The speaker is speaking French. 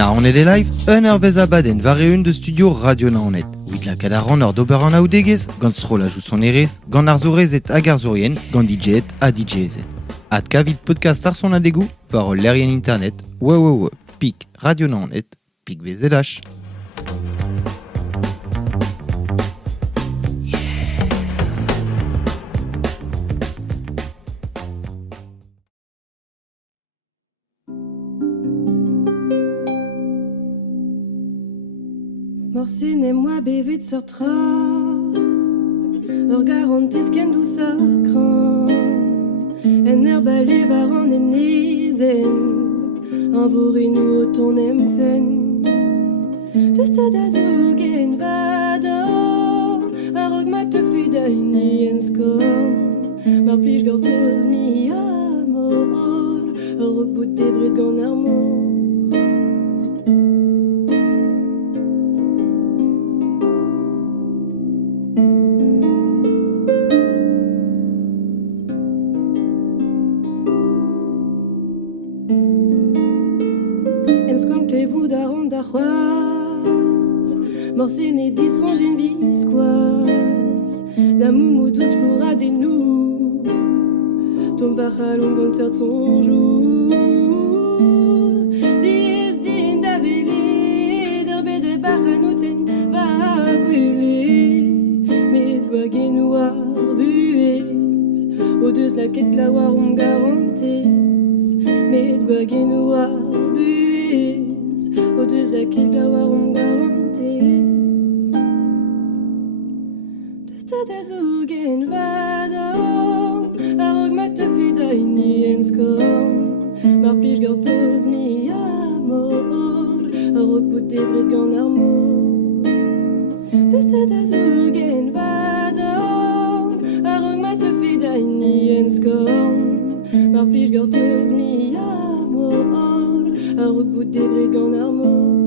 Naonet e live, un vez abaden vareun de studio Radio Naonet. Ouid la kadaran ur d'ober an aoudegez, gant strolaj ou sonerez, gant arzourezet hag arzourien, gant DJet a DJezet. Ad kavit podcast ar son adegou, var ol lerien internet, pik Radio Naonet, pik VZH. Morsin et moi bevet sortra Ur garantis ken dou sa kran En ur bale baran en nezen An vorenou o tonem fen Deus tad a zo gen vador A rog ma te fudaini en skorn Mar plij gortoz mi amor A rog bout debret gant ar mor Morsin et disrangen bisquas Da moumou douce floura des nous Tom vachalon concert son jour Dies din d'aveli Derbe de bachanouten va gwele Met gwagenoir buez O deus la ket glawar garantes Met gwagenoir buez O deus la ket glawar garantes Da zugen vadon A rog ma te fudaini en skorn Mar plij gortoz mi amor A rog bout debret gant ar mor Da zugen vadon A rog ma te fudaini en skorn Mar plij gortoz mi amor A rog bout debret gant ar mor